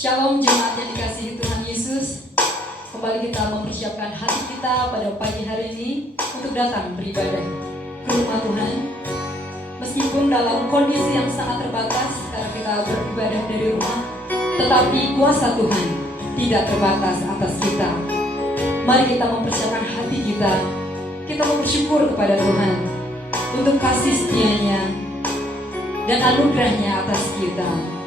Shalom jemaat yang dikasihi Tuhan Yesus. Kembali kita mempersiapkan hati kita pada pagi hari ini untuk datang beribadah ke rumah Tuhan. Meskipun dalam kondisi yang sangat terbatas karena kita beribadah dari rumah, tetapi kuasa Tuhan tidak terbatas atas kita. Mari kita mempersiapkan hati kita. Kita bersyukur kepada Tuhan untuk kasih setia-Nya dan anugerah-Nya atas kita.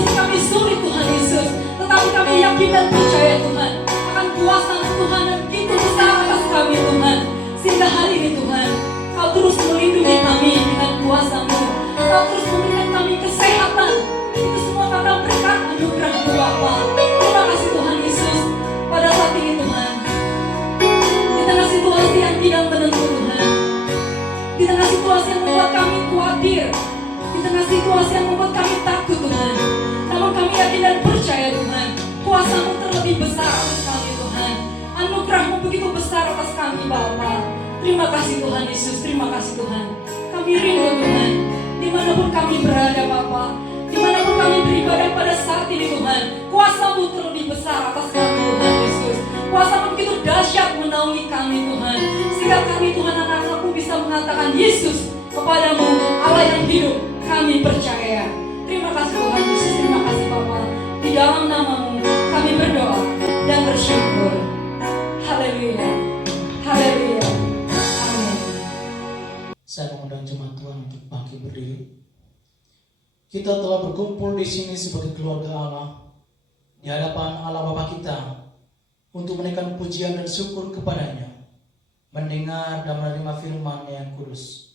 kondisi kami sulit Tuhan Yesus, tetapi kami yakin dan percaya Tuhan akan kuasa Tuhan yang begitu besar atas kami Tuhan. Sehingga hari ini Tuhan, Kau terus melindungi kami dengan kuasa-Mu. Kau terus memberikan kami kesehatan. Itu semua karena berkat anugerah-Mu Bapa. Terima kasih Tuhan Yesus. Pada saat ini Tuhan, di tengah situasi yang tidak menentu Tuhan, di tengah situasi yang membuat kami khawatir, di tengah situasi yang membuat kami takut Tuhan, namun kami yakin dan percaya Tuhan, kuasa-Mu terlebih besar atas kami Tuhan. Anugerah-Mu begitu besar atas kami Bapa. Terima kasih Tuhan Yesus, terima kasih Tuhan. Kami rindu Tuhan, dimanapun kami berada Bapa, dimanapun kami beribadah pada saat ini Tuhan, kuasa-Mu terlebih besar atas kami Tuhan Yesus. Kuasa-Mu begitu dahsyat menaungi kami Tuhan, sehingga kami Tuhan anak-anak-Mu bisa mengatakan Yesus kepadamu, Allah yang hidup, kami percaya. Terima kasih Tuhan Yesus, terima kasih Bapa. Di dalam nama-Mu kami berdoa dan bersyukur. Haleluya, haleluya, amin. Saya mengundang jemaat Tuhan untuk bangkit berdiri. Kita telah berkumpul di sini sebagai keluarga Allah, di hadapan Allah Bapa kita, untuk menaikkan pujian dan syukur kepadanya, mendengar dan menerima firman yang kudus,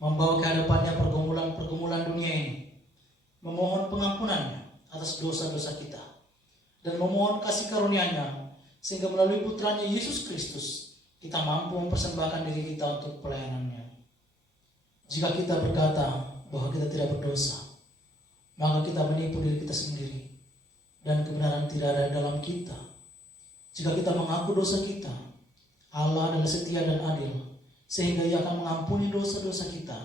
membawa ke hadapannya pergumulan-pergumulan dunia ini, memohon pengampunannya atas dosa-dosa kita, dan memohon kasih karunia-Nya, sehingga melalui putranya Yesus Kristus, kita mampu mempersembahkan diri kita untuk pelayanan-Nya. Jika kita berkata bahwa kita tidak berdosa, maka kita menipu diri kita sendiri, dan kebenaran tidak ada dalam kita. Jika kita mengaku dosa kita, Allah adalah setia dan adil, sehingga Ia akan mengampuni dosa-dosa kita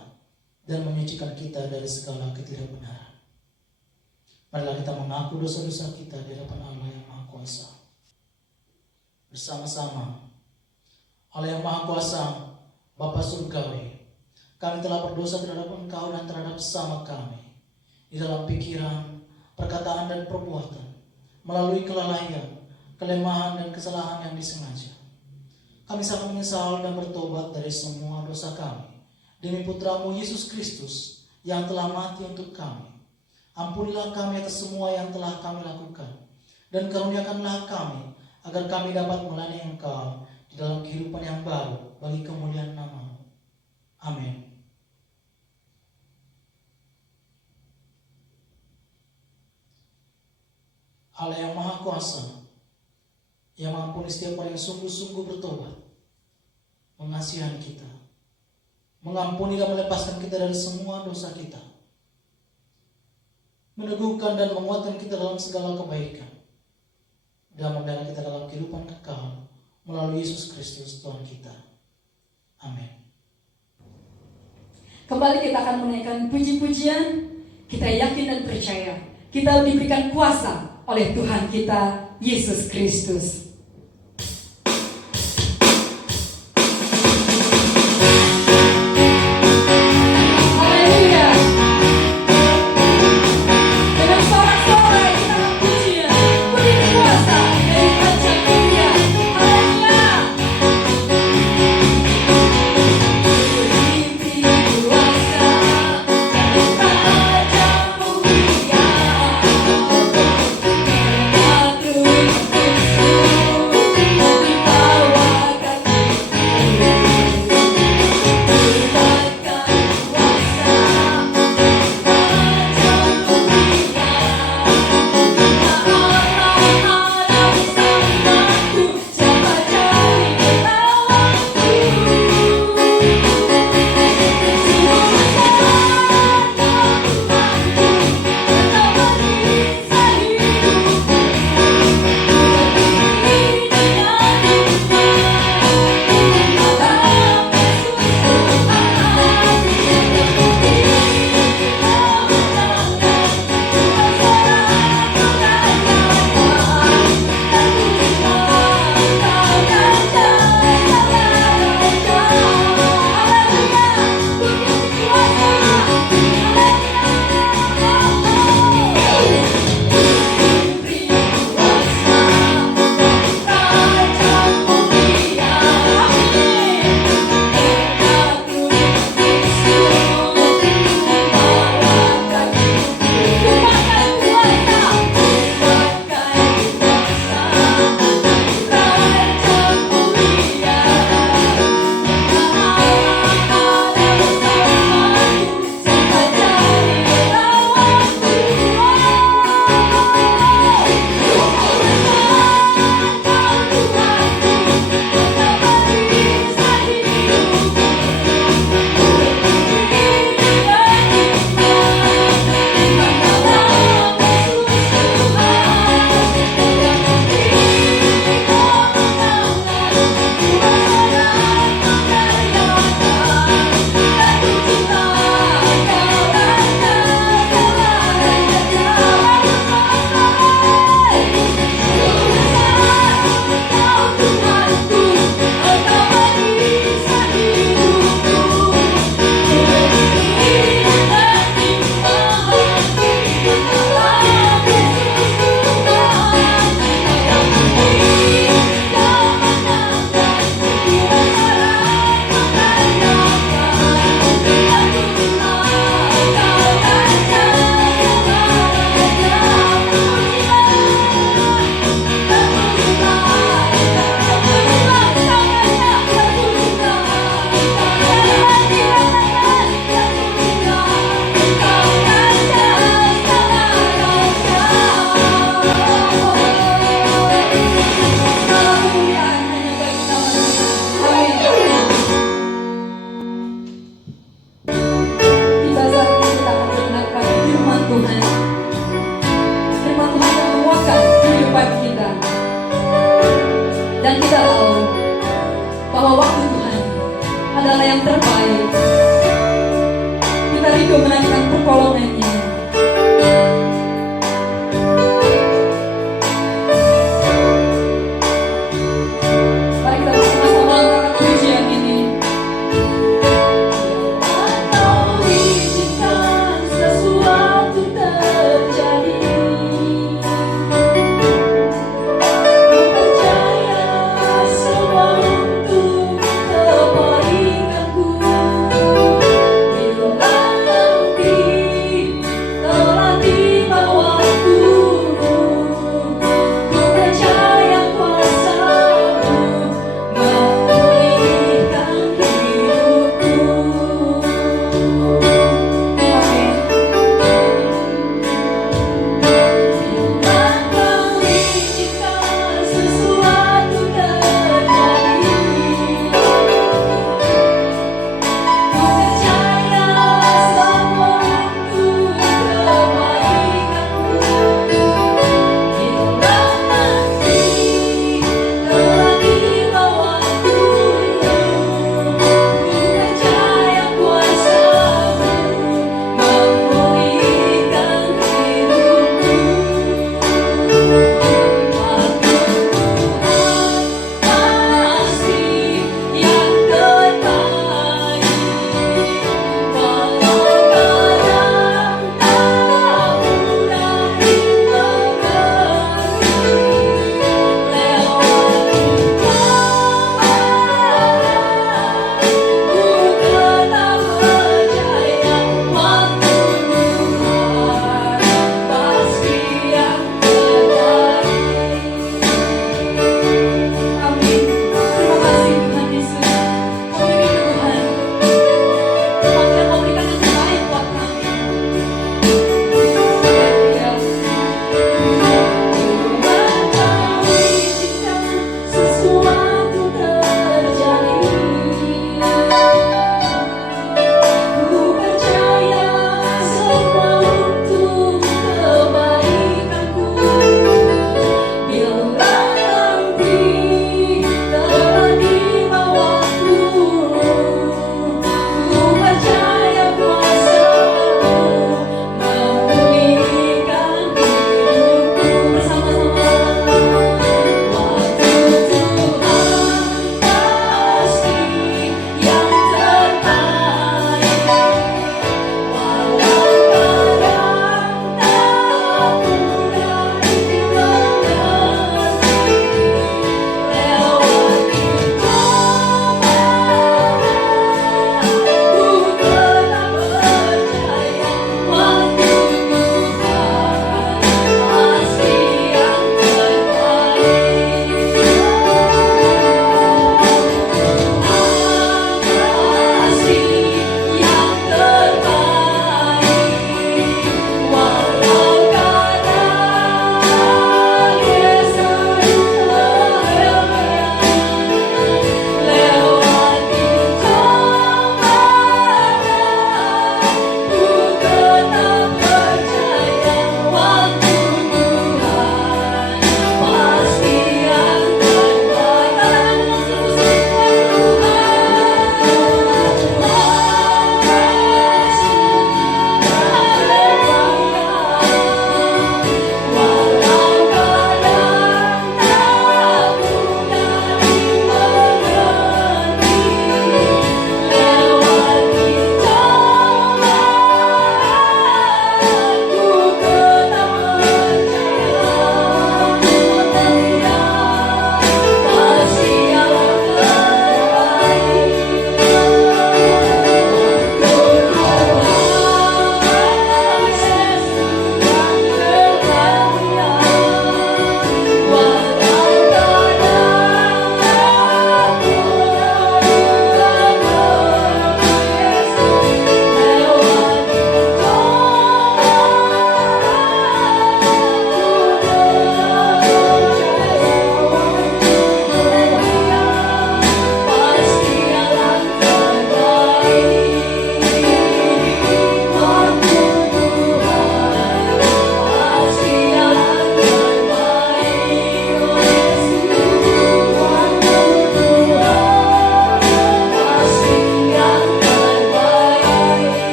dan menyucikan kita dari segala ketidakbenaran. Marilah kita mengaku dosa-dosa kita di hadapan Allah yang Maha Kuasa. Bersama-sama, Allah yang Maha Kuasa, Bapa Surgawi, kami telah berdosa terhadap Engkau dan terhadap sesama kami, di dalam pikiran, perkataan dan perbuatan, melalui kelalaian, kelemahan dan kesalahan yang disengaja. Kami sangat menyesal dan bertobat dari semua dosa kami demi Putra-Mu Yesus Kristus yang telah mati untuk kami. Ampunilah kami atas semua yang telah kami lakukan, dan karuniakanlah kami agar kami dapat melayani Engkau di dalam kehidupan yang baru bagi kemuliaan nama-Mu. Amin. Allah yang Maha Kuasa, yang mengampuni setiap orang yang sungguh-sungguh bertobat, mengasihi kita, mengampuni dan melepaskan kita dari semua dosa kita, meneguhkan dan menguatkan kita dalam segala kebaikan, dan membela kita dalam kehidupan kekal melalui Yesus Kristus Tuhan kita. Amin. Kembali kita akan menaikkan puji-pujian. Kita yakin dan percaya kita diberikan kuasa oleh Tuhan kita Yesus Kristus. Terus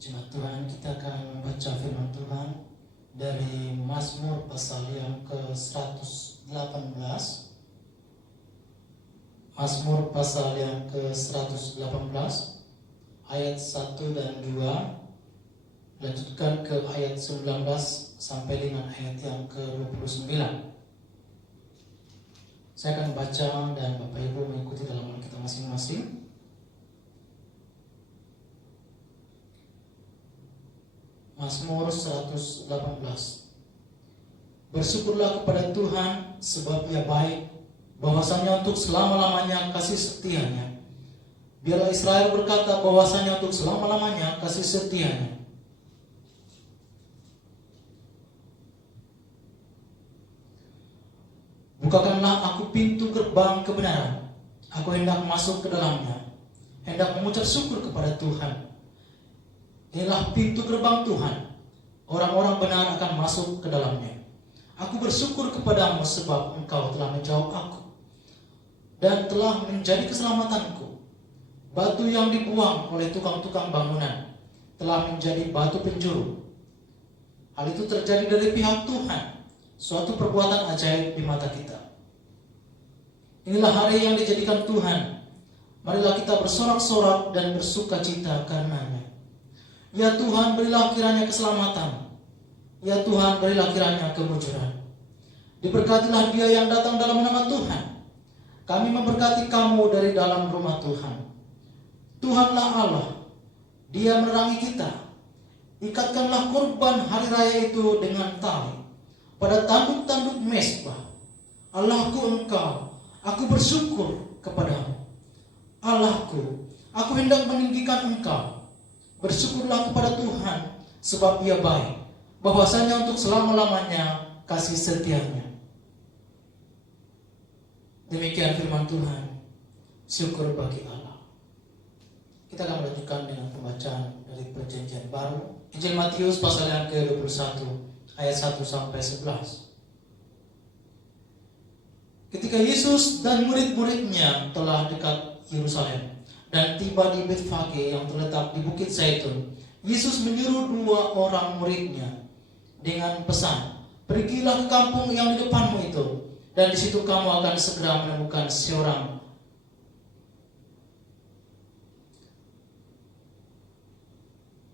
Jemaat Tuhan, kita akan membaca firman Tuhan dari Mazmur pasal yang ke-118. Mazmur pasal yang ke-118 ayat 1 dan 2, lanjutkan ke ayat 19 sampai dengan ayat yang ke-29. Saya akan baca dan Bapak Ibu mengikuti dalam kita masing-masing. Mazmur 118. Bersyukurlah kepada Tuhan sebab Ia baik, bahwasanya untuk selama-lamanya kasih setianya. Biarlah Israel berkata bahwasanya untuk selama-lamanya kasih setianya. Bukakanlah aku pintu gerbang kebenaran, aku hendak masuk ke dalamnya, hendak mengucap syukur kepada Tuhan. Inilah pintu gerbang Tuhan, orang-orang benar akan masuk ke dalamnya. Aku bersyukur kepadamu sebab Engkau telah menjawab aku dan telah menjadi keselamatanku. Batu yang dibuang oleh tukang-tukang bangunan telah menjadi batu penjuru. Hal itu terjadi dari pihak Tuhan, suatu perbuatan ajaib di mata kita. Inilah hari yang dijadikan Tuhan, marilah kita bersorak-sorak dan bersuka cita karenanya. Ya Tuhan, berilah kiranya keselamatan. Ya Tuhan, berilah kiranya kemujuran. Diberkatilah dia yang datang dalam nama Tuhan. Kami memberkati kamu dari dalam rumah Tuhan. Tuhanlah Allah, Dia menerangi kita. Ikatkanlah kurban hari raya itu dengan tali pada tanduk-tanduk mezbah. Allahku Engkau, aku bersyukur kepadamu. Allahku, aku hendak meninggikan Engkau. Bersyukurlah kepada Tuhan sebab Ia baik, bahwasanya untuk selama-lamanya kasih setianya. Demikian firman Tuhan. Syukur bagi Allah. Kita akan melanjutkan dengan pembacaan dari Perjanjian Baru, Injil Matius pasal yang ke-21 ayat 1 sampai 11. Ketika Yesus dan murid-muridnya telah dekat Yerusalem dan tiba di Betfage yang terletak di Bukit Zaitun, Yesus menyuruh 2 orang muridnya dengan pesan, pergilah ke kampung yang di depanmu itu, dan di situ kamu akan segera menemukan seorang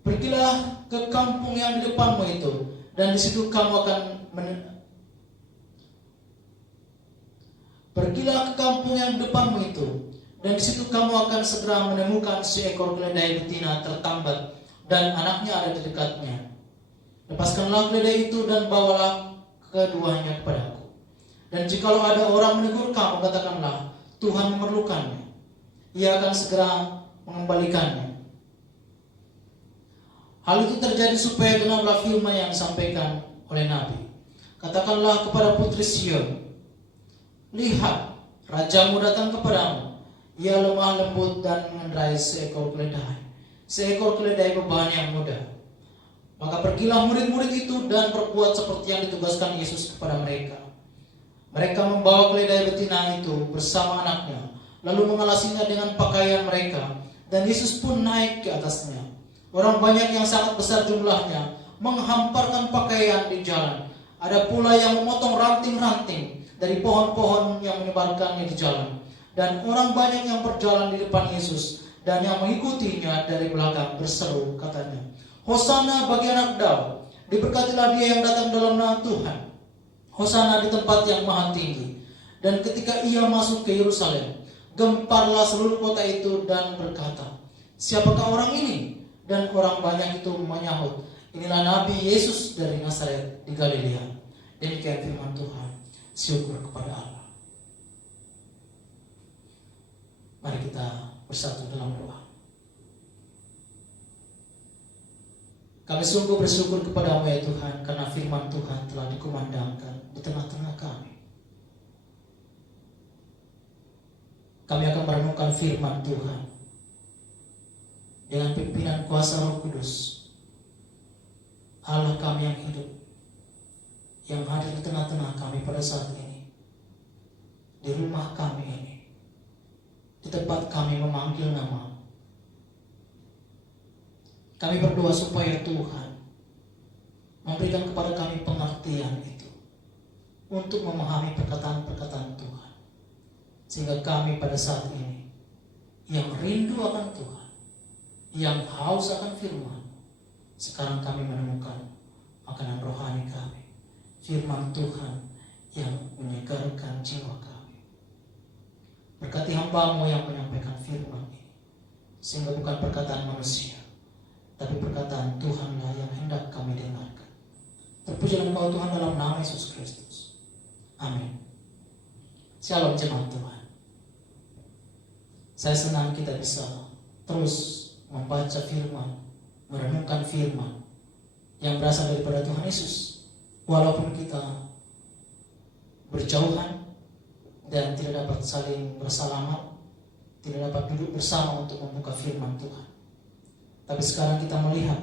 Pergilah ke kampung yang di depanmu itu, dan di situ kamu akan Pergilah ke kampung yang di depanmu itu, dan di situ kamu akan segera menemukan seekor keledai betina tertambat dan anaknya ada di dekatnya. Lepaskanlah keledai itu dan bawalah keduanya kepadaku. Dan jikalau ada orang menegur kamu, katakanlah, Tuhan memerlukannya. Ia akan segera mengembalikannya. Hal itu terjadi supaya genaplah firman yang disampaikan oleh Nabi. Katakanlah kepada putri Sion, lihat, rajamu datang kepadamu. Ia lemah lembut dan mengendarai seekor keledai beban yang mudah. Maka pergilah murid-murid itu dan berbuat seperti yang ditugaskan Yesus kepada mereka. Mereka membawa keledai betina itu bersama anaknya, lalu mengalasinya dengan pakaian mereka, dan Yesus pun naik ke atasnya. Orang banyak yang sangat besar jumlahnya menghamparkan pakaian di jalan. Ada pula yang memotong ranting-ranting dari pohon-pohon yang menyebarkannya di jalan. Dan orang banyak yang berjalan di depan Yesus dan yang mengikutinya dari belakang berseru, katanya, Hosana bagi anak Daud, diberkatilah dia yang datang dalam nama Tuhan. Hosana di tempat yang maha tinggi. Dan ketika ia masuk ke Yerusalem, gemparlah seluruh kota itu dan berkata, siapakah orang ini? Dan orang banyak itu menyahut, inilah Nabi Yesus dari Nazaret di Galilea. Demikian firman Tuhan. Syukur kepada Allah. Mari kita bersatu dalam doa. Kami sungguh bersyukur kepada-Mu ya Tuhan, karena firman Tuhan telah dikumandangkan di tengah-tengah kami. Kami akan merenungkan firman Tuhan dengan pimpinan kuasa Roh Kudus, Allah kami yang hidup, yang hadir di tengah-tengah kami pada saat ini, di rumah kami ini, di tempat kami memanggil nama. Kami berdoa supaya Tuhan memberikan kepada kami pengertian itu untuk memahami perkataan-perkataan Tuhan, sehingga kami pada saat ini yang rindu akan Tuhan, yang haus akan firman, sekarang kami menemukan makanan rohani kami, firman Tuhan yang menyegarkan jiwa kami. Berkati hamba-Mu yang menyampaikan firman ini, sehingga bukan perkataan manusia, tapi perkataan Tuhanlah yang hendak kami dengarkan. Terpujilah Engkau Tuhan dalam nama Yesus Kristus. Amin. Shalom jemaat Tuhan. Saya senang kita bisa terus membaca firman, merenungkan firman yang berasal daripada Tuhan Yesus. Walaupun kita berjauhan dan tidak dapat saling bersalaman, tidak dapat duduk bersama untuk membuka firman Tuhan. Tapi sekarang kita melihat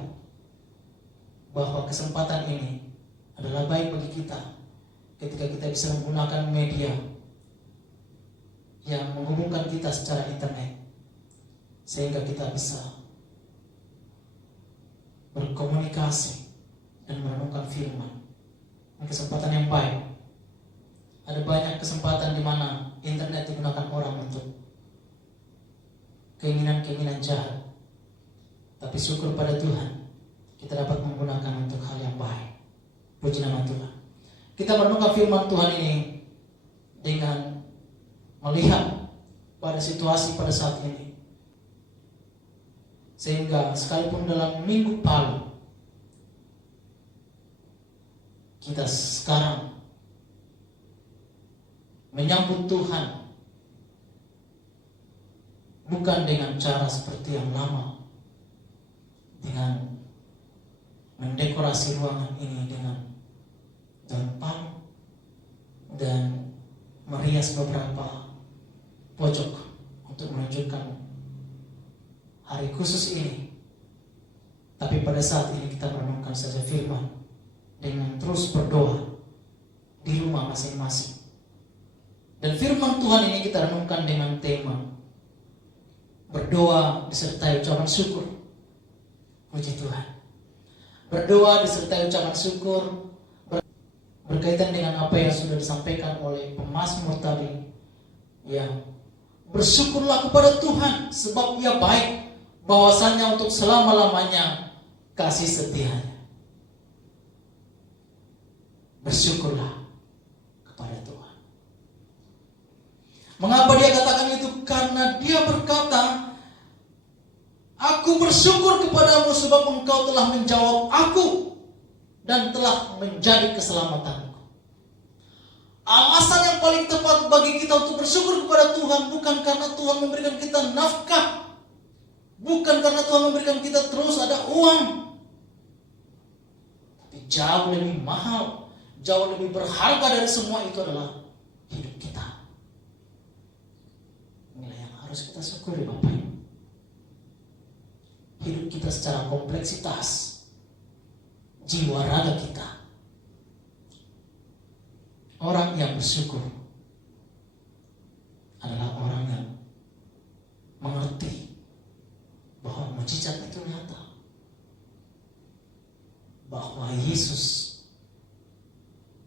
bahwa kesempatan ini adalah baik bagi kita ketika kita bisa menggunakan media yang menghubungkan kita secara internet, sehingga kita bisa berkomunikasi dan merenungkan firman. Ini kesempatan yang baik. Ada banyak kesempatan di mana internet digunakan orang untuk keinginan-keinginan jahat. Tapi syukur pada Tuhan, kita dapat menggunakan untuk hal yang baik. Puji nama Tuhan. Kita merenungkan firman Tuhan ini dengan melihat pada situasi pada saat ini, sehingga sekalipun dalam minggu Palu kita sekarang menyambut Tuhan bukan dengan cara seperti yang lama, dengan mendekorasi ruangan ini dengan daun palm dan merias beberapa pojok untuk menunjukkan hari khusus ini. Tapi pada saat ini kita merenungkan saja firman dengan terus berdoa di rumah masing-masing. Dan firman Tuhan ini kita renungkan dengan tema berdoa disertai ucapan syukur. Puji Tuhan. Berdoa disertai ucapan syukur berkaitan dengan apa yang sudah disampaikan oleh pemazmur tadi, yang bersyukurlah kepada Tuhan sebab Ia baik, bahwasanya untuk selama-lamanya kasih setianya. Bersyukurlah kepada Tuhan. Mengapa dia katakan itu? Karena dia berkata, aku bersyukur kepadamu sebab engkau telah menjawab aku dan telah menjadi keselamatanku. Alasan yang paling tepat bagi kita untuk bersyukur kepada Tuhan bukan karena Tuhan memberikan kita nafkah, bukan karena Tuhan memberikan kita terus ada uang, tapi jauh lebih mahal, jauh lebih berharga dari semua itu adalah hidup kita. Inilah yang harus kita syukuri Bapak Ibu. Hidup kita secara kompleksitas, jiwa raga kita. Orang yang bersyukur adalah orang yang mengerti bahwa mukjizat itu nyata, bahwa Yesus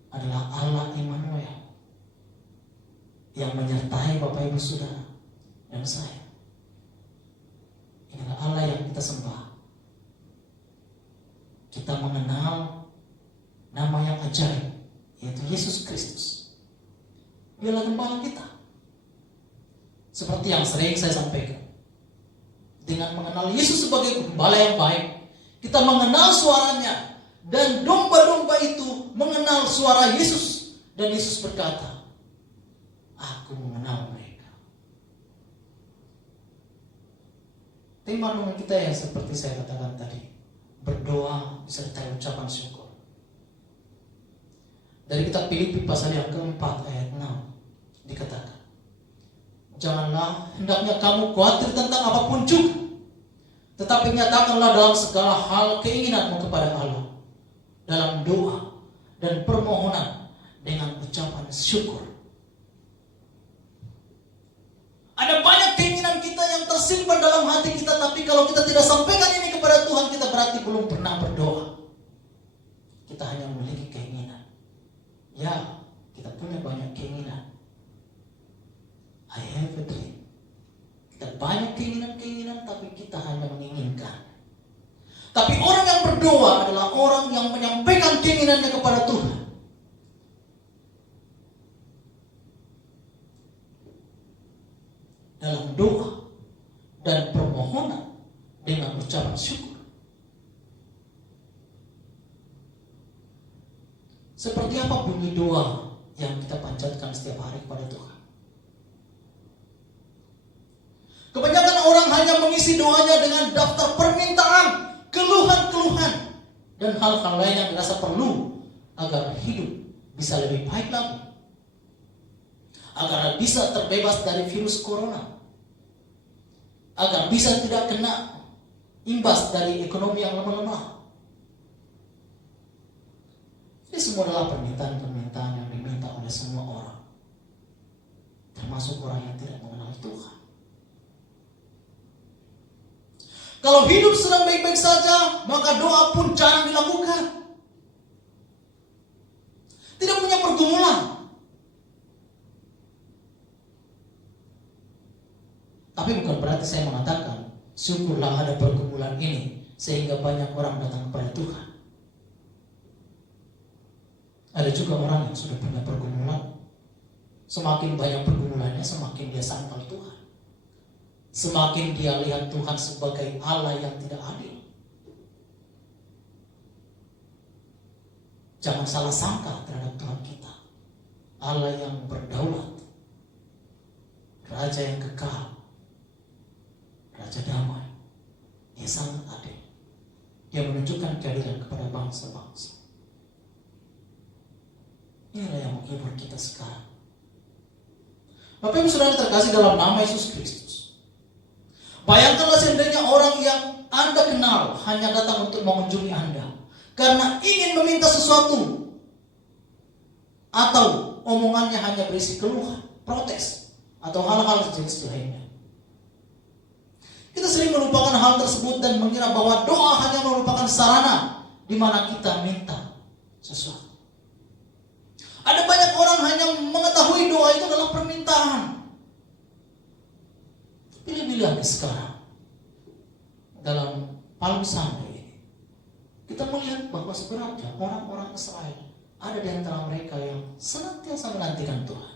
adalah Allah Immanuel yang menyertai Bapak Ibu Saudara dan saya. Inilah Allah yang kita sembah. Kita mengenal nama yang ajaib, yaitu Yesus Kristus. Dialah gembala kita. Seperti yang sering saya sampaikan, dengan mengenal Yesus sebagai gembala yang baik, kita mengenal suaranya, dan domba-domba itu mengenal suara Yesus. Dan Yesus berkata, aku mengenal mereka. Tema renungan kita yang seperti saya katakan tadi, berdoa disertai ucapan syukur. Dari kitab Filipi pasal yang keempat ayat 6 dikatakan, janganlah hendaknya kamu khawatir tentang apapun juga, tetapi nyatakanlah dalam segala hal keinginanmu kepada Allah dalam doa dan permohonan dengan ucapan syukur. Ada banyak keinginan kita yang tersimpan dalam hati kita, tapi kalau kita tidak sampaikan ini kepada Tuhan, Tuhan kita berarti belum pernah berdoa. Kita hanya memiliki keinginan. Ya, kita punya banyak keinginan. I have a dream. Kita banyak keinginan-keinginan, tapi kita hanya menginginkan. Tapi orang yang berdoa adalah orang yang menyampaikan keinginannya kepada Tuhan. Dalam doa dan permohonan dengan ucapan syukur. Seperti apa bunyi doa yang kita panjatkan setiap hari kepada Tuhan? Kebanyakan orang hanya mengisi doanya dengan daftar permintaan, keluhan-keluhan, dan hal-hal lain yang dirasa perlu agar hidup bisa lebih baik lagi, agar bisa terbebas dari virus corona, agar bisa tidak kena imbas dari ekonomi yang lemah-lemah. Ini semua adalah permintaan-permintaan yang diminta oleh semua orang, termasuk orang yang tidak mengenal Tuhan. Kalau hidup sedang baik-baik saja, maka doa pun jarang dilakukan. Tidak punya pergumulan. Tapi bukan berarti saya mengatakan syukurlah ada pergumulan ini sehingga banyak orang datang kepada Tuhan. Ada juga orang yang sudah punya pergumulan. Semakin banyak pergumulannya, semakin dia sangkal Tuhan. Semakin dia lihat Tuhan sebagai Allah yang tidak adil. Jangan salah sangka terhadap Tuhan kita. Allah yang berdaulat, Raja yang kekal, Raja damai. Dia sangat adil. Dia menunjukkan keadilan kepada bangsa-bangsa. Inilah yang menghibur kita sekarang. Bapak Ibu Saudara terkasih dalam nama Yesus Kristus. Bayangkanlah seandainya orang yang Anda kenal hanya datang untuk mengunjungi Anda karena ingin meminta sesuatu, atau omongannya hanya berisi keluhan, protes, atau hal-hal sejenis lainnya. Kita sering melupakan hal tersebut dan mengira bahwa doa hanya merupakan sarana di mana kita minta sesuatu. Ada banyak orang hanya mengetahui doa itu adalah permintaan. Lebih lagi sekarang dalam Palm Sunday ini, kita melihat bahwa sebenarnya orang-orang Israel ada di antara mereka yang senantiasa menantikan Tuhan.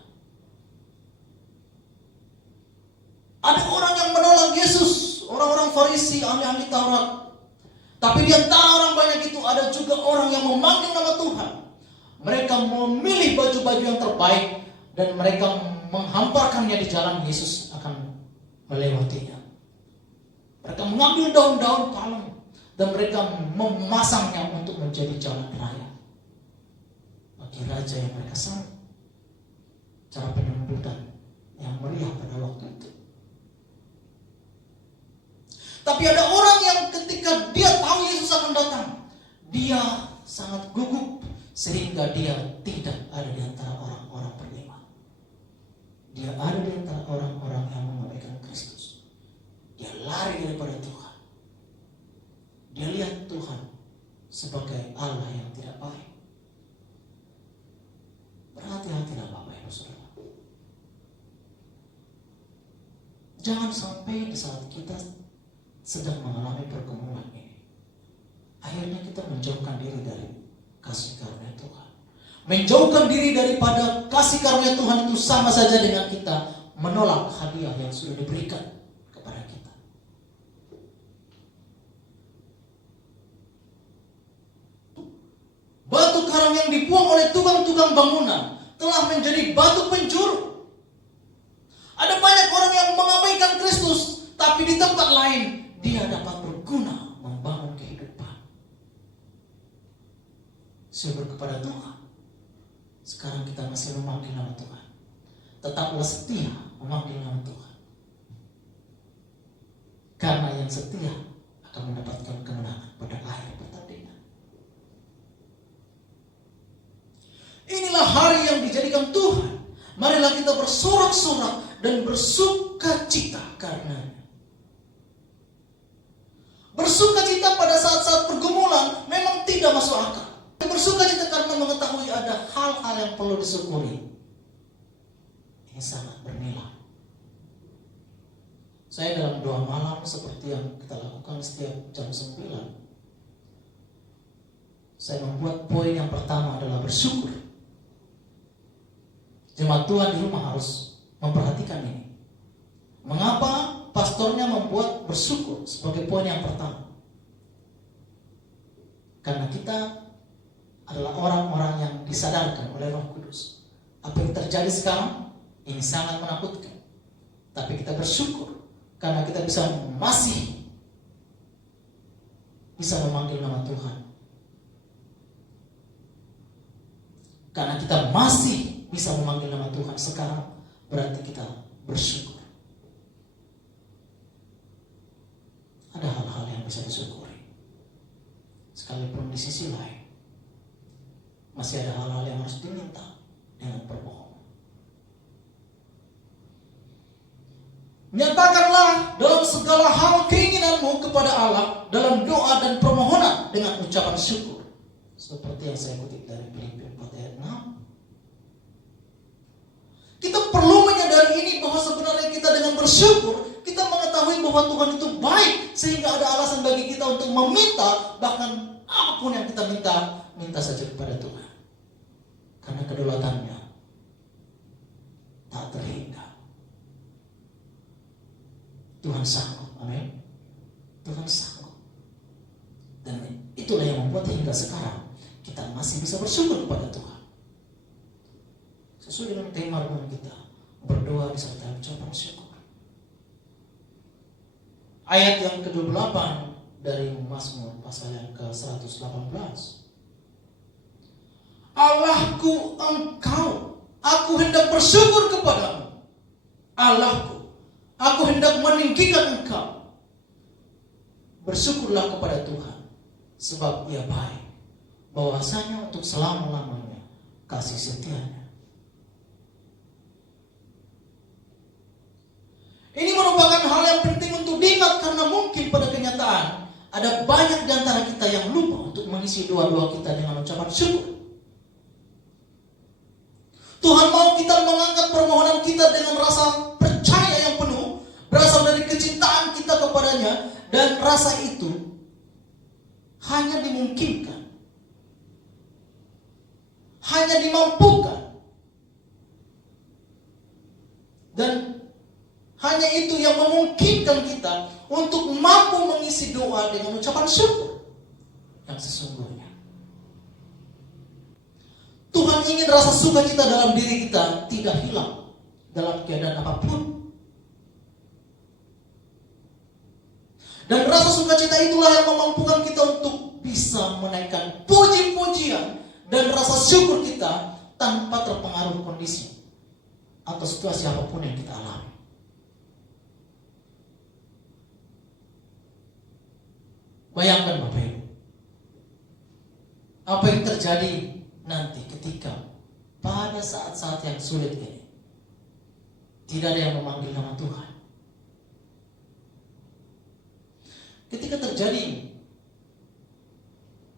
Ada orang yang menolak Yesus, orang-orang Farisi, ahli-ahli Taurat. Tapi di antara orang banyak itu ada juga orang yang memanggil nama Tuhan. Mereka memilih baju-baju yang terbaik dan mereka menghamparkannya di jalan Yesus akan melewatinya. Mereka mengambil daun-daun palem dan mereka memasangnya untuk menjadi jalan raya bagi raja yang mereka sambut. Cara penyambutan yang meriah pada waktu itu. Tapi ada orang yang ketika dia tahu Yesus akan datang, dia sangat gugup sehingga dia tidak ada di antara orang-orang beriman. Dia ada di antara orang-orang yang mengabaikan Kristus. Dia lari daripada Tuhan. Dia lihat Tuhan sebagai Allah yang tidak baik. Berhati-hatilah Bapak Ibu Saudara. Jangan sampai di saat kita sedang mengalami pergumulan ini, akhirnya kita menjauhkan diri dari kasih karunia Tuhan. Menjauhkan diri daripada kasih karunia Tuhan itu sama saja dengan kita menolak hadiah yang sudah diberikan kepada kita. Batu karang yang dibuang oleh tukang-tukang bangunan telah menjadi batu penjuru. Ada banyak orang yang mengabaikan Kristus, tapi di tempat lain dia dapat berguna membangun kehidupan. Syukur kepada Tuhan. Sekarang kita masih memanggil nama Tuhan. Tetaplah setia memanggil nama Tuhan. Karena yang setia akan mendapatkan kemenangan pada akhir pertandingan. Inilah hari yang dijadikan Tuhan. Marilah kita bersorak-sorak dan bersuka cita karenanya. Bersuka cita kita pada saat-saat pergumulan memang tidak masuk akal. Bersuka cita karena mengetahui ada hal-hal yang perlu disyukuri. Ini sangat bernilai. Saya dalam doa malam seperti yang kita lakukan setiap jam 9, saya membuat poin yang pertama adalah bersyukur. Jemaat Tuhan di rumah harus memperhatikan ini. Mengapa pastornya membuat bersyukur sebagai poin yang pertama? Karena kita adalah orang-orang yang disadarkan oleh Roh Kudus. Apa yang terjadi sekarang ini sangat menakutkan. Tapi kita bersyukur karena kita masih bisa memanggil nama Tuhan. Karena kita masih bisa memanggil nama Tuhan sekarang, berarti kita bersyukur. Ada hal-hal yang bisa disyukuri. Sekalipun di sisi lain masih ada hal-hal yang harus diminta dengan berbohong. Nyatakanlah dalam segala hal keinginanmu kepada Allah dalam doa dan permohonan dengan ucapan syukur. Seperti yang saya kutip dari Filipi 4 ayat 6. Kita perlu menyadari ini bahwa sebenarnya kita dengan bersyukur, kita mengetahui bahwa Tuhan itu baik, sehingga ada alasan bagi kita untuk meminta, bahkan apapun yang kita minta saja kepada Tuhan. Karena kedaulatannya tak terhingga. Tuhan sanggup, amin. Tuhan sanggup. Dan itulah yang membuat hingga sekarang kita masih bisa bersyukur kepada Tuhan. Sesuai dengan tema renungan kita, berdoa disertai ucapan syukur. Ayat yang ke-28 dari Mazmur pasal yang ke-118. Allahku Engkau, aku hendak bersyukur kepadamu. Allahku, aku hendak meninggikan Engkau. Bersyukurlah kepada Tuhan, sebab Ia baik, bahwasanya untuk selama-lamanya kasih setianya. Ini merupakan hal yang penting untuk diingat, karena mungkin pada kenyataan ada banyak di antara kita yang lupa untuk mengisi doa-doa kita dengan ucapan syukur. Tuhan mau kita mengangkat permohonan kita dengan rasa percaya yang penuh, berasal dari kecintaan kita kepadanya, dan rasa itu hanya dimungkinkan, hanya dimampukan, dan hanya itu yang memungkinkan kita untuk mampu mengisi doa dengan ucapan syukur yang sesungguhnya. Tuhan ingin rasa sukacita dalam diri kita tidak hilang dalam keadaan apapun. Dan rasa sukacita itulah yang memampukan kita untuk bisa menaikkan puji-pujian dan rasa syukur kita tanpa terpengaruh kondisi atau situasi apapun yang kita alami. Bayangkan Bapak Ibu, apa yang terjadi nanti ketika pada saat-saat yang sulit ini tidak ada yang memanggil nama Tuhan. Ketika terjadi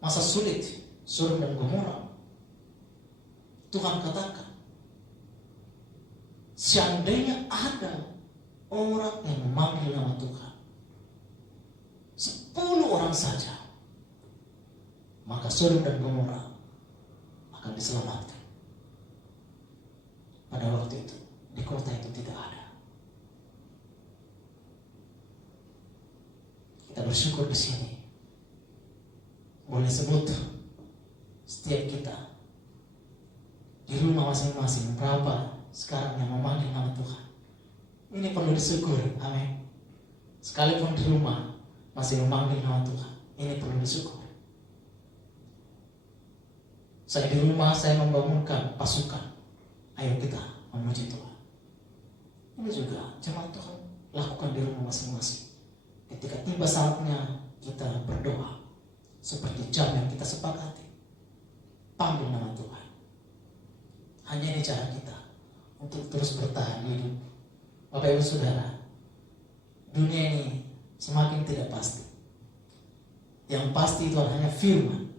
masa sulit Sodom dan Gomora, Tuhan katakan, seandainya ada orang yang memanggil nama Tuhan, 10 orang saja, maka Sodom dan Gomora akan diselamatkan. Pada waktu itu di kota itu tidak ada. Kita bersyukur di sini. Boleh sebut setiap kita di rumah masing-masing berapa sekarang yang memanggil nama Tuhan. Ini perlu disyukuri, amin. Sekalipun di rumah masih memanggil nama Tuhan, ini perlu disyukuri. Saya di rumah, saya membangunkan pasukan. Ayo kita memuji Tuhan. Ini juga jemaat Tuhan lakukan di rumah masing-masing. Ketika tiba saatnya kita berdoa, seperti jam yang kita sepakati, panggil nama Tuhan. Hanya ini cara kita untuk terus bertahan hidup. Bapak Ibu Saudara, dunia ini semakin tidak pasti. Yang pasti itu hanya firman.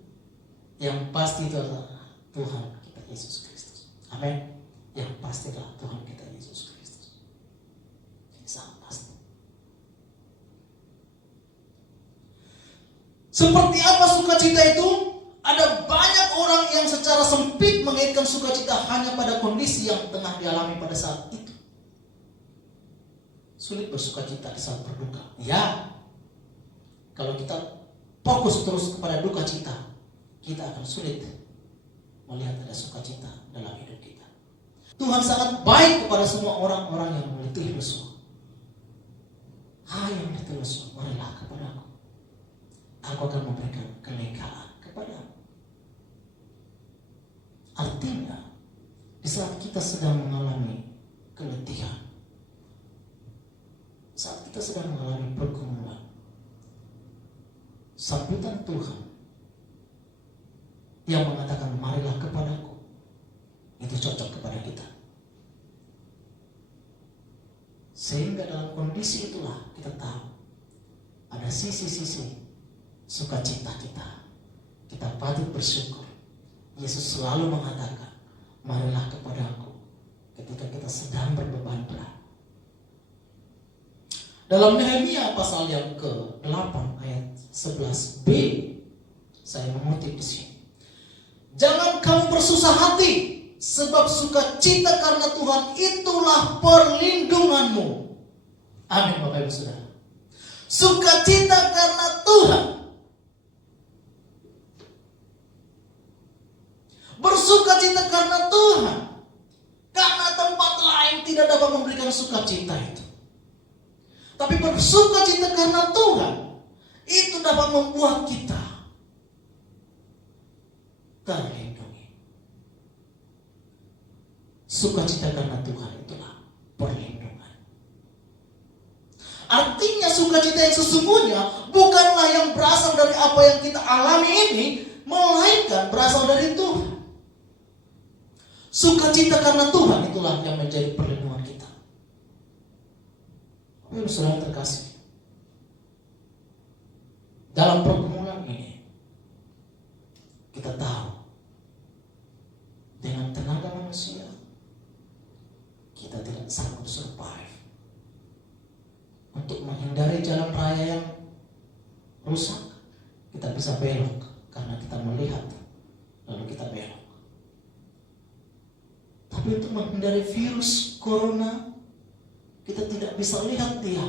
Yang pasti itu adalah Tuhan kita Yesus Kristus. Amin. Yang pasti adalah Tuhan kita Yesus Kristus. Ini sangat pasti. Seperti apa sukacita itu? Ada banyak orang yang secara sempit mengaitkan sukacita hanya pada kondisi yang tengah dialami pada saat itu. Sulit bersukacita di saat berduka. Ya, kalau kita fokus terus kepada duka cita, kita akan sulit melihat ada sukacita dalam hidup kita. Tuhan sangat baik kepada semua orang-orang yang letih lesu. Hai yang letih lesu, marilah kepadaku. Aku akan memberikan kelegaan kepadamu. Artinya, di saat kita sedang mengalami keletihan, saat kita sedang mengalami pergumulan, sambutan Tuhan yang mengatakan marilah kepadaku, itu cocok kepada kita. Sehingga dalam kondisi itulah kita tahu ada sisi-sisi sukacita kita. Kita patut bersyukur. Yesus selalu mengatakan, marilah kepadaku ketika kita sedang berbeban berat. Dalam Nehemia pasal yang ke-8 ayat 11b, saya mengutip di sini. Jangan kamu bersusah hati, sebab sukacita karena Tuhan itulah perlindunganmu. Amin Bapak Ibu Saudara. Sukacita karena Tuhan. Bersukacita karena Tuhan. Karena tempat lain tidak dapat memberikan sukacita itu. Tapi bersukacita karena Tuhan, itu dapat membuat kita terlindungi. Sukacita karena Tuhan itulah perlindungan. Artinya sukacita yang sesungguhnya bukanlah yang berasal dari apa yang kita alami ini, melainkan berasal dari Tuhan. Sukacita karena Tuhan itulah yang menjadi perlindungan kita. Bapak Saudara terkasih, dalam pergumulan ini kita tahu dengan tenaga manusia kita tidak sanggup survive. Untuk menghindari jalan raya yang rusak, kita bisa belok karena kita melihat lalu kita belok. Tapi untuk menghindari virus corona, kita tidak bisa lihat dia.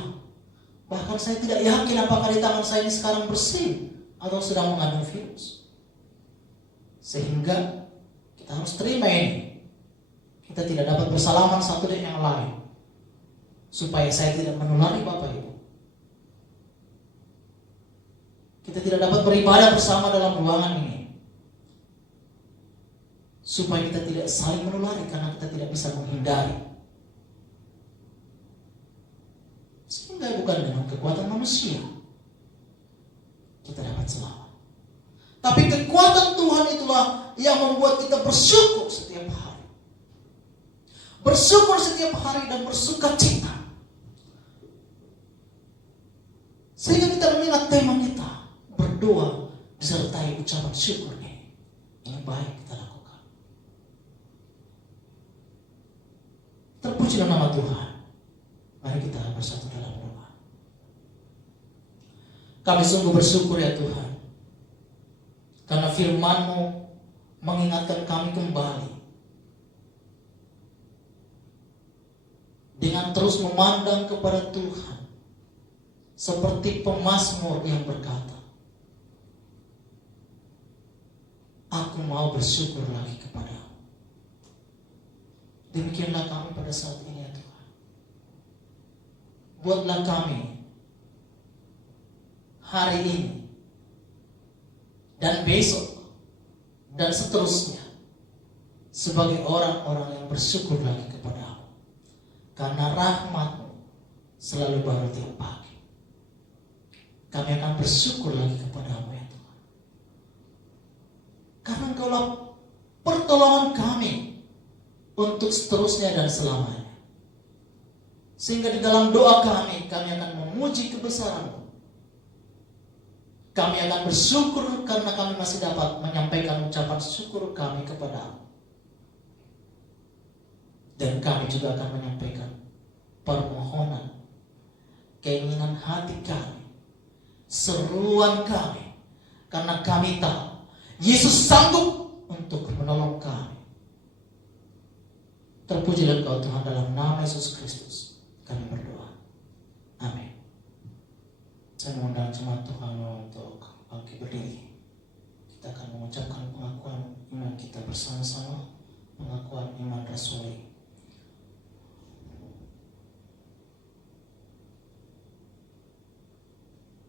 Bahkan saya tidak yakin apakah di tangan saya ini sekarang bersih atau sedang mengandung virus. Sehingga kita harus terima ini. Kita tidak dapat bersalaman satu dengan yang lain, supaya saya tidak menulari Bapak Ibu. Kita tidak dapat beribadah bersama dalam ruangan ini, supaya kita tidak saling menulari karena kita tidak bisa menghindari. Sehingga bukan dengan kekuatan manusia kita dapat selamat. Tapi kekuatan Tuhan itulah yang membuat kita bersyukur setiap hari. Bersyukur setiap hari dan bersukacita. Sehingga kita mengingat tema kita, berdoa disertai ucapan syukur ini. Ini baik kita lakukan. Terpujilah nama Tuhan. Mari kita bersatu dalam doa. Kami sungguh bersyukur ya Tuhan, karena firman-Mu mengingatkan kami kembali dengan terus memandang kepada Tuhan, seperti pemazmur yang berkata, aku mau bersyukur lagi kepadamu. Demikianlah kami pada saat ini ya Tuhan. Buatlah kami hari ini dan besok dan seterusnya sebagai orang-orang yang bersyukur lagi kepada-Mu, karena rahmat-Mu selalu baru tiap pagi. Kami akan bersyukur lagi kepada-Mu ya Tuhan, karena Engkaulah pertolongan kami untuk seterusnya dan selamanya. Sehingga di dalam doa kami akan memuji kebesaran-Mu. Kami akan bersyukur karena kami masih dapat menyampaikan ucapan syukur kami kepada-Mu. Dan kami juga akan menyampaikan permohonan, keinginan hati kami, seruan kami, karena kami tahu Yesus sanggup untuk menolong kami. Terpujilah Engkau Tuhan, dalam nama Yesus Kristus kami berdoa. Amin. Saya mengundang jemaat Tuhan untuk bangkit berdiri. Kita akan mengucapkan pengakuan iman kita bersama-sama, pengakuan iman rasuli.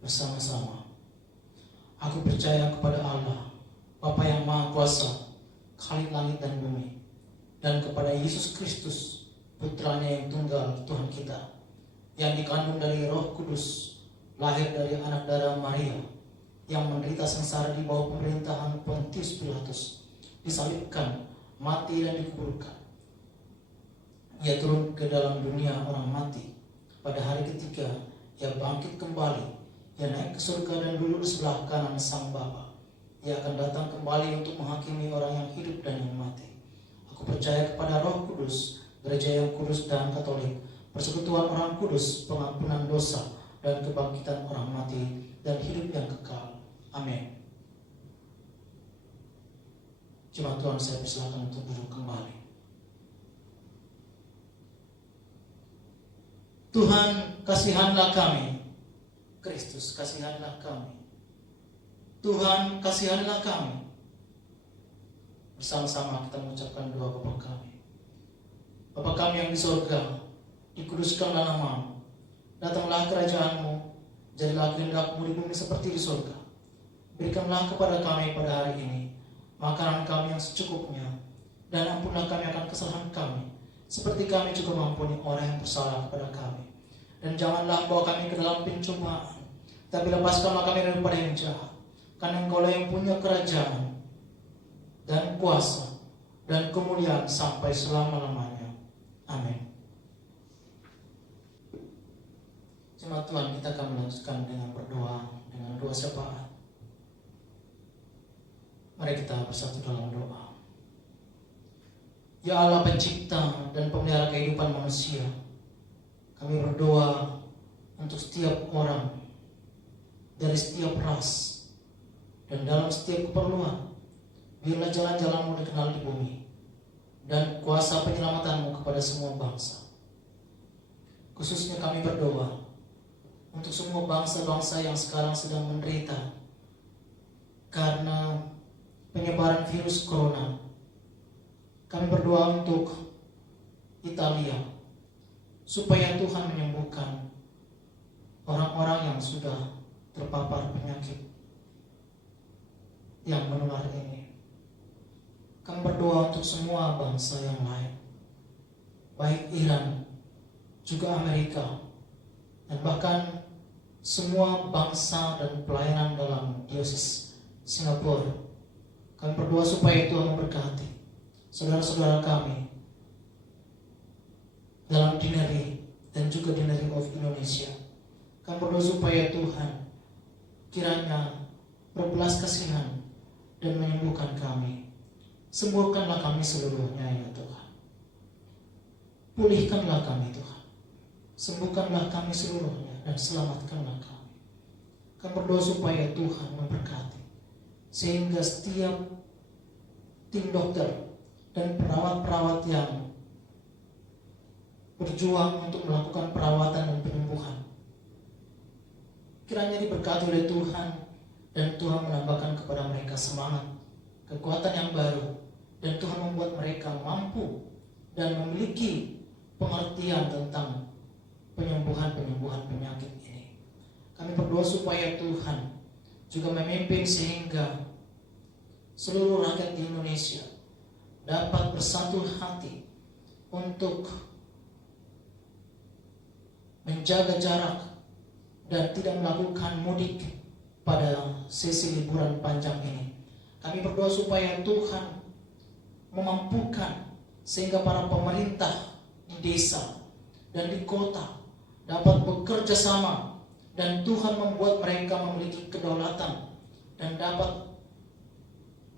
Bersama-sama. Aku percaya kepada Allah, Bapa yang Maha Kuasa, Khalik langit dan bumi, dan kepada Yesus Kristus, Putranya yang tunggal, Tuhan kita, yang dikandung dari Roh Kudus, lahir dari anak darah Maria, yang menderita sengsara di bawah pemerintahan Pontius Pilatus, disalibkan, mati dan dikuburkan. Ia turun ke dalam dunia orang mati. Pada hari ketiga, ia bangkit kembali. Ia naik ke surga dan duduk di sebelah kanan Sang Bapa. Ia akan datang kembali untuk menghakimi orang yang hidup dan yang mati. Aku percaya kepada Roh Kudus, gereja yang kudus dan katolik, persekutuan orang kudus, pengampunan dosa, dan kebangkitan orang mati, dan hidup yang kekal. Amin. Jemaat Tuhan, saya persilakan untuk duduk kembali. Tuhan, kasihanlah kami. Kristus, kasihanlah kami. Tuhan, kasihanlah kami. Bersama-sama kita mengucapkan doa Bapa kami. Bapa kami yang di surga, dikuduskanlah nama-Mu. Datanglah kerajaan-Mu, jadilah kehendak-Mu di bumi seperti di surga. Berikanlah kepada kami pada hari ini makanan kami yang secukupnya, dan ampunlah kami akan kesalahan kami, seperti kami juga mengampuni orang yang bersalah kepada kami. Dan janganlah bawa kami ke dalam pencobaan, tapi lepaskanlah kami daripada yang jahat. Karena Engkau-lah yang punya kerajaan dan kuasa dan kemuliaan sampai selama-lamanya. Amin. Jemaat Tuhan, kita akan melanjutkan dengan berdoa, dengan doa syafaat. Mari kita bersatu dalam doa. Ya Allah, pencipta dan pemelihara kehidupan manusia, kami berdoa untuk setiap orang, dari setiap ras, dan dalam setiap keperluan. Biarlah jalan-jalan-Mu dikenal di bumi, dan kuasa penyelamatan-Mu kepada semua bangsa. Khususnya kami berdoa untuk semua bangsa-bangsa yang sekarang sedang menderita karena penyebaran virus corona. Kami berdoa untuk Italia, supaya Tuhan menyembuhkan orang-orang yang sudah terpapar penyakit yang menular ini. Kami berdoa untuk semua bangsa yang lain, baik Iran, juga Amerika, dan bahkan semua bangsa dan pelayanan dalam diosis Singapura. Kami berdoa supaya Tuhan memberkati saudara-saudara kami dalam Dinari dan juga Dinari of Indonesia. Kami berdoa supaya Tuhan kiranya berbelas kasihan dan menyembuhkan kami. Sembuhkanlah kami seluruhnya ya Tuhan. Pulihkanlah kami Tuhan. Sembuhkanlah kami seluruhnya dan selamatkanlah kami. Kami berdoa supaya Tuhan memberkati, sehingga setiap tim dokter dan perawat-perawat yang berjuang untuk melakukan perawatan dan penyembuhan, kiranya diberkati oleh Tuhan, dan Tuhan menambahkan kepada mereka semangat, kekuatan yang baru, dan Tuhan membuat mereka mampu dan memiliki pengertian tentang penyembuhan penyakit ini. Kami berdoa supaya Tuhan juga memimpin sehingga seluruh rakyat di Indonesia dapat bersatu hati untuk menjaga jarak dan tidak melakukan mudik pada sesi liburan panjang ini. Kami berdoa supaya Tuhan memampukan sehingga para pemerintah di desa dan di kota dapat bekerja sama dan Tuhan membuat mereka memiliki kedaulatan dan dapat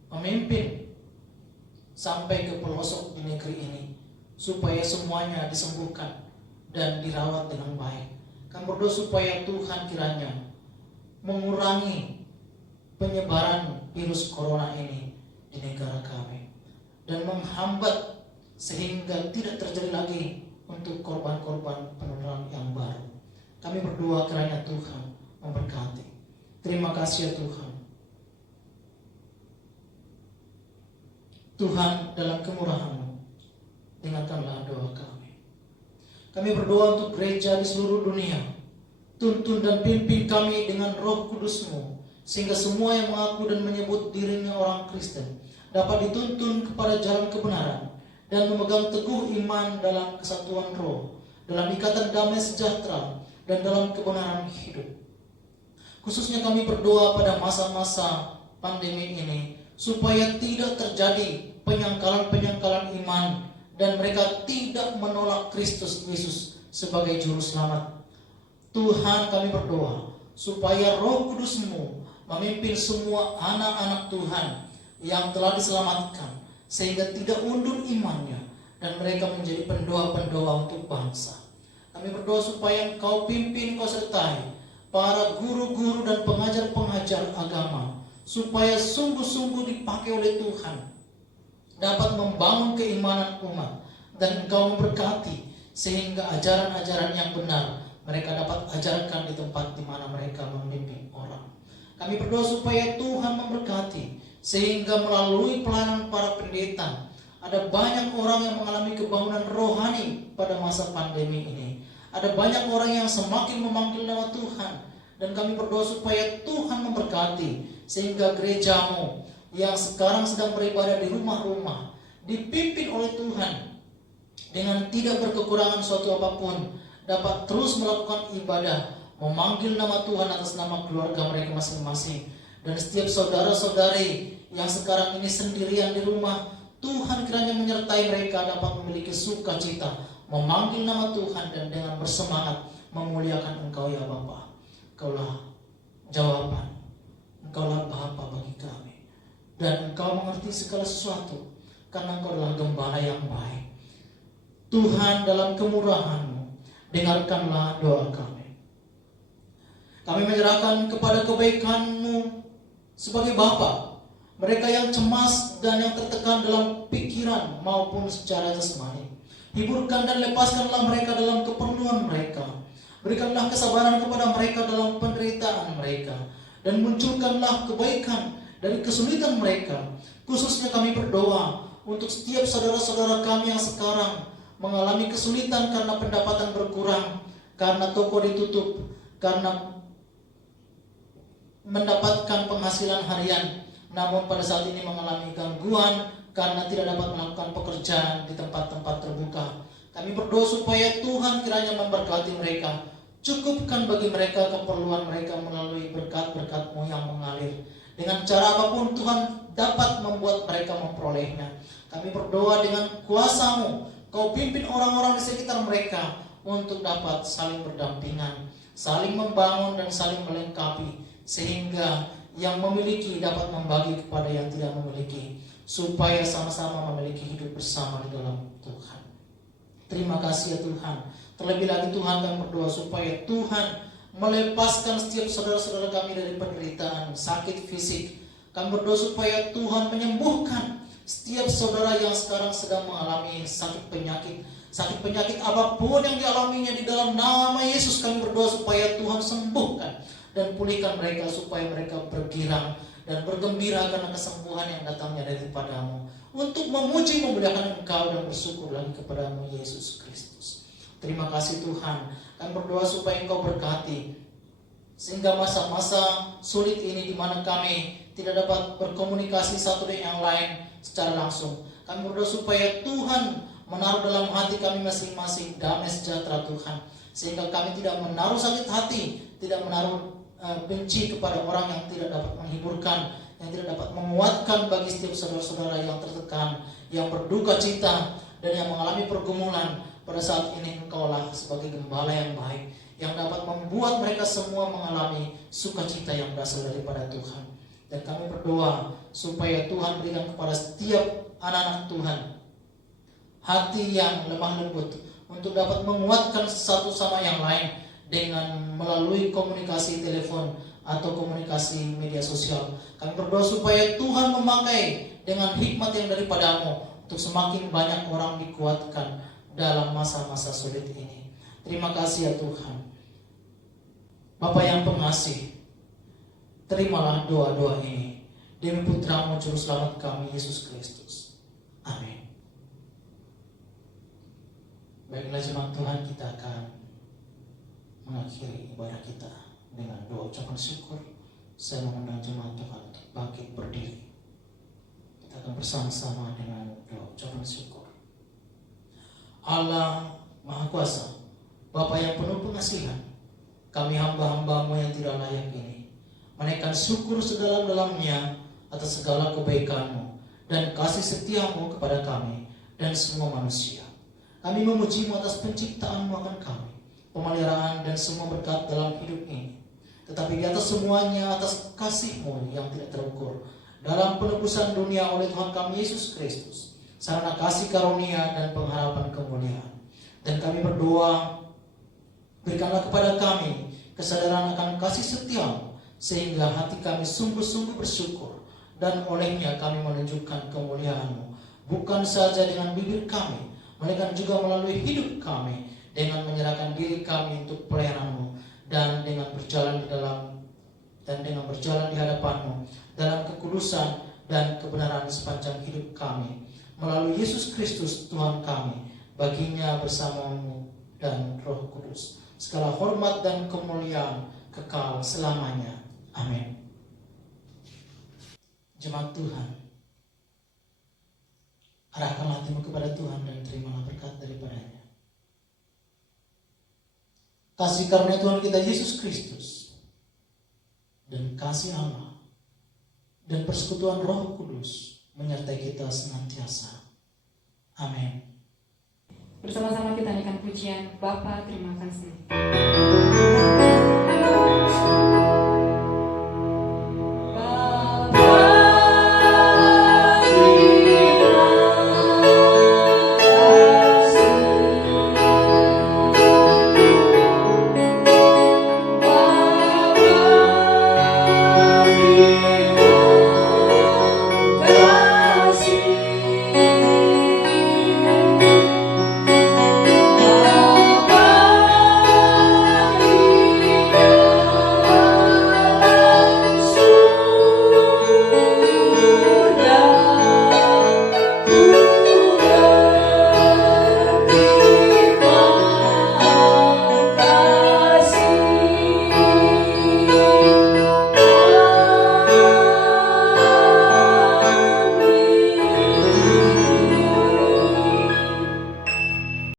memimpin sampai ke pelosok di negeri ini, supaya semuanya disembuhkan dan dirawat dengan baik. Kami berdoa supaya Tuhan kiranya mengurangi penyebaran virus corona ini di negara kami dan menghambat sehingga tidak terjadi lagi untuk korban-korban penularan yang baru. Kami berdoa kiranya Tuhan memberkati. Terima kasih ya Tuhan. Tuhan, dalam kemurahan-Mu, dengarkanlah doa kami. Kami berdoa untuk gereja di seluruh dunia. Tuntun dan pimpin kami dengan Roh Kudus-Mu, sehingga semua yang mengaku dan menyebut dirinya orang Kristen dapat dituntun kepada jalan kebenaran dan memegang teguh iman dalam kesatuan roh, dalam ikatan damai sejahtera, dan dalam kebenaran hidup. Khususnya kami berdoa pada masa-masa pandemi ini, supaya tidak terjadi penyangkalan-penyangkalan iman dan mereka tidak menolak Kristus Yesus sebagai juru selamat. Tuhan, kami berdoa supaya Roh Kudus-Mu memimpin semua anak-anak Tuhan yang telah diselamatkan sehingga tidak undur imannya dan mereka menjadi pendoa-pendoa untuk bangsa. Kami berdoa supaya Engkau pimpin, Engkau sertai para guru-guru dan pengajar-pengajar agama, supaya sungguh-sungguh dipakai oleh Tuhan dapat membangun keimanan umat, dan Engkau memberkati sehingga ajaran-ajaran yang benar mereka dapat ajarkan di tempat di mana mereka memimpin orang. Kami berdoa supaya Tuhan memberkati sehingga melalui pelayanan para pendeta ada banyak orang yang mengalami kebangunan rohani pada masa pandemi ini. Ada banyak orang yang semakin memanggil nama Tuhan, dan kami berdoa supaya Tuhan memberkati sehingga gereja-Mu yang sekarang sedang beribadah di rumah-rumah dipimpin oleh Tuhan dengan tidak berkekurangan suatu apapun, dapat terus melakukan ibadah, memanggil nama Tuhan atas nama keluarga mereka masing-masing. Dan setiap saudara-saudari yang sekarang ini sendirian di rumah, Tuhan kiranya menyertai mereka dapat memiliki sukacita, memanggil nama Tuhan dan dengan bersemangat memuliakan Engkau ya Bapa. Engkaulah jawaban, Engkaulah Bapa bagi kami, dan Engkau mengerti segala sesuatu karena Engkau adalah Gembala yang baik. Tuhan, dalam kemurahan-Mu, dengarkanlah doa kami. Kami menyerahkan kepada kebaikan-Mu sebagai Bapa mereka yang cemas dan yang tertekan dalam pikiran maupun secara jasmani. Hiburkan dan lepaskanlah mereka dalam keperluan mereka. Berikanlah kesabaran kepada mereka dalam penderitaan mereka, dan munculkanlah kebaikan dari kesulitan mereka. Khususnya kami berdoa untuk setiap saudara-saudara kami yang sekarang mengalami kesulitan karena pendapatan berkurang, karena toko ditutup, karena mendapatkan penghasilan harian, namun pada saat ini mengalami gangguan karena tidak dapat melakukan pekerjaan di tempat-tempat terbuka. Kami berdoa supaya Tuhan kiranya memberkati mereka, cukupkan bagi mereka keperluan mereka melalui berkat-berkat-Mu yang mengalir. Dengan cara apapun Tuhan dapat membuat mereka memperolehnya. Kami berdoa dengan kuasa-Mu, Kau pimpin orang-orang di sekitar mereka untuk dapat saling berdampingan, saling membangun dan saling melengkapi, sehingga yang memiliki dapat membagi kepada yang tidak memiliki, supaya sama-sama memiliki hidup bersama di dalam Tuhan. Terima kasih ya Tuhan. Terlebih lagi Tuhan, kami berdoa supaya Tuhan melepaskan setiap saudara-saudara kami dari penderitaan, sakit fisik. Kami berdoa supaya Tuhan menyembuhkan setiap saudara yang sekarang sedang mengalami sakit penyakit apapun yang dialaminya di dalam nama Yesus. Kami berdoa supaya Tuhan sembuhkan dan pulihkan mereka, supaya mereka bergirang dan bergembira karena kesembuhan yang datangnya daripada-Mu, untuk memuji memuliakan Engkau dan bersyukur lagi kepada-Mu Yesus Kristus. Terima kasih Tuhan. Kami berdoa supaya Engkau berkati sehingga masa-masa sulit ini di mana kami tidak dapat berkomunikasi satu dengan yang lain secara langsung, kami berdoa supaya Tuhan menaruh dalam hati kami masing-masing damai sejahtera Tuhan, sehingga kami tidak menaruh sakit hati, tidak menaruh benci kepada orang yang tidak dapat menghiburkan, yang tidak dapat menguatkan bagi setiap saudara-saudara yang tertekan, yang berduka cita dan yang mengalami pergumulan. Pada saat ini Engkaulah sebagai Gembala yang baik yang dapat membuat mereka semua mengalami sukacita yang berasal daripada Tuhan. Dan kami berdoa supaya Tuhan berikan kepada setiap anak-anak Tuhan hati yang lemah lembut untuk dapat menguatkan satu sama yang lain dengan melalui komunikasi telepon atau komunikasi media sosial. Kami berdoa supaya Tuhan memakai dengan hikmat yang daripadamu untuk semakin banyak orang dikuatkan dalam masa-masa sulit ini. Terima kasih ya Tuhan. Bapa yang pengasih, terimalah doa-doa ini demi Putramu Juru Selamat kami, Yesus Kristus. Amin. Baiklah jemaat Tuhan, kita akan mengakhiri ibadah kita dengan doa ucapan syukur. Saya mengundang jemaat Tuhan untuk bangkit berdiri. Kita akan bersama-sama dengan doa ucapan syukur. Allah Maha Kuasa, Bapa yang penuh pengasihan, kami hamba-hambamu yang tidak layak ini menaikkan syukur sedalam-dalamnya atas segala kebaikan-Mu dan kasih setia-Mu kepada kami dan semua manusia. Kami memuji-Mu atas penciptaan-Mu akan kami, pemeliharaan dan semua berkat dalam hidup ini. Tetapi di atas semuanya, atas kasih-Mu yang tidak terukur dalam penebusan dunia oleh Tuhan kami Yesus Kristus, sarana kasih karunia dan pengharapan kemuliaan. Dan kami berdoa, berikanlah kepada kami kesadaran akan kasih setia-Mu, sehingga hati kami sungguh-sungguh bersyukur, dan olehnya kami menunjukkan kemuliaan-Mu, bukan saja dengan bibir kami, melainkan juga melalui hidup kami, dengan menyerahkan diri kami untuk pelayanan-Mu, dan dengan berjalan di hadapan-Mu dalam kekudusan dan kebenaran sepanjang hidup kami, melalui Yesus Kristus Tuhan kami, baginya bersama-Mu dan Roh Kudus. Segala hormat dan kemuliaan kekal selamanya. Amin. Jemaat Tuhan, arahkanlah hatimu kepada Tuhan dan terimalah berkat daripadanya. Kasih karunia Tuhan kita Yesus Kristus dan kasih Allah dan persekutuan Roh Kudus menyertai kita senantiasa. Amin. Bersama-sama kita nyanyikan pujian Bapa terima kasih.